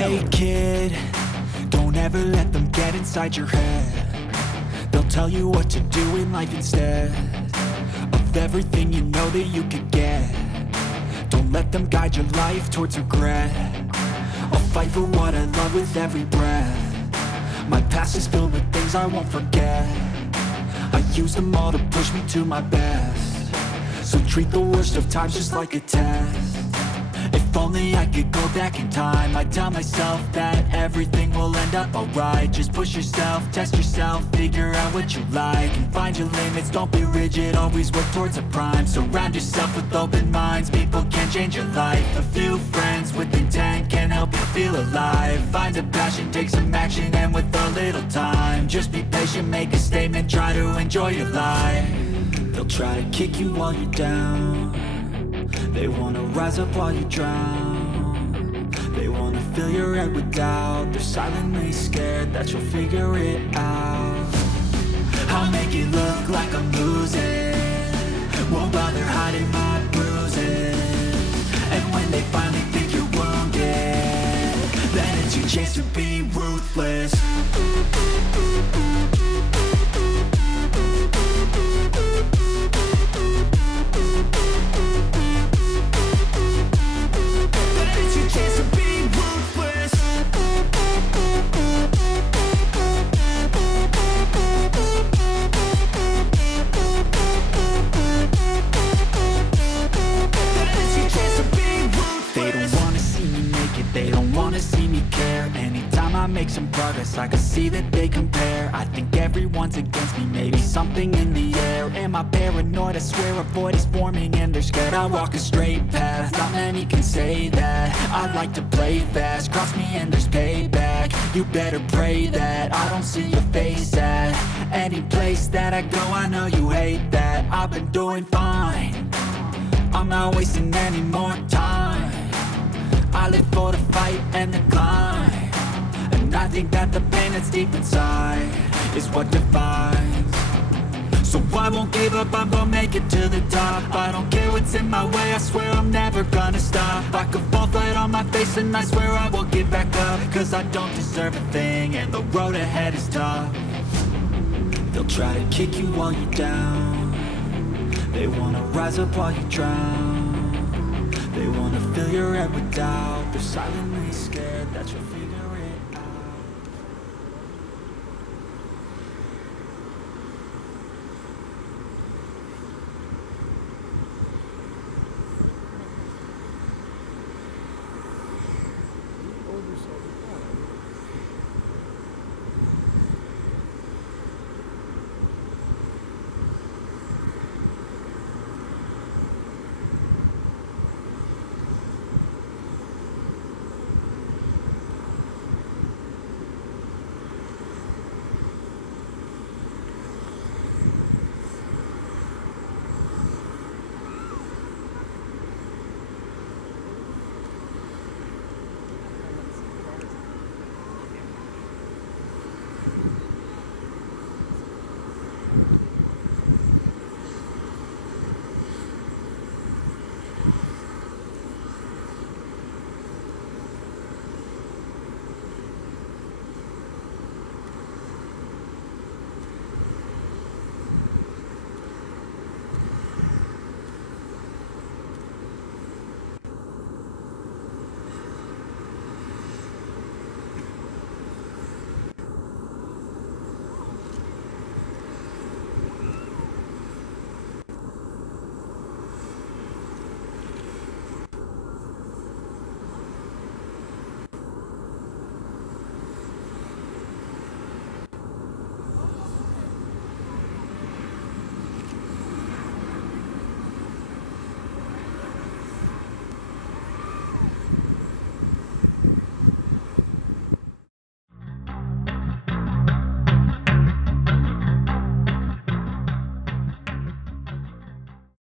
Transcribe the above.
Hey kid, don't ever let them get inside your head. They'll tell you what to do in life instead of everything you know that you could get. Don't let them guide your life towards regret. I'll fight for what I love with every breath. My past is filled with things I won't forget. I use them all to push me to my best. So treat the worst of times just like a test. If only I could go back in time, I'd tell myself that everything will end up alright. Just push yourself, test yourself, figure out what you like, and find your limits, don't be rigid, always work towards a prime. Surround yourself with open minds, people can change your life. A few friends with intent can help you feel alive. Find a passion, take some action, and with a little time, just be patient, make a statement, try to enjoy your life. They'll try to kick you while you're down. They wanna rise up while you drown. They wanna fill your head with doubt. They're silently scared that you'll figure it out. I'll make it look like I'm losing, won't bother hiding my bruises. And when they finally think you're wounded, then it's your chance to be ruthless. Make some progress, I can see that they compare. I think everyone's against me, maybe something in the air. Am I paranoid? I swear a void is forming and they're scared. I walk a straight path, not many can say that. I like to play fast, cross me and there's payback. You better pray that I don't see your face at any place that I go. I know you hate that. I've been doing fine, I'm not wasting any more time. I live for the fight and the climb. And I think that the pain that's deep inside is what defines. So I won't give up, I'm gonna make it to the top. I don't care what's in my way, I swear I'm never gonna stop. I could fall flat on my face and I swear I won't get back up. Cause I don't deserve a thing and the road ahead is tough. They'll try to kick you while you're down. They wanna rise up while you drown. They wanna fill your head with doubt. They're silently scared that you'll feel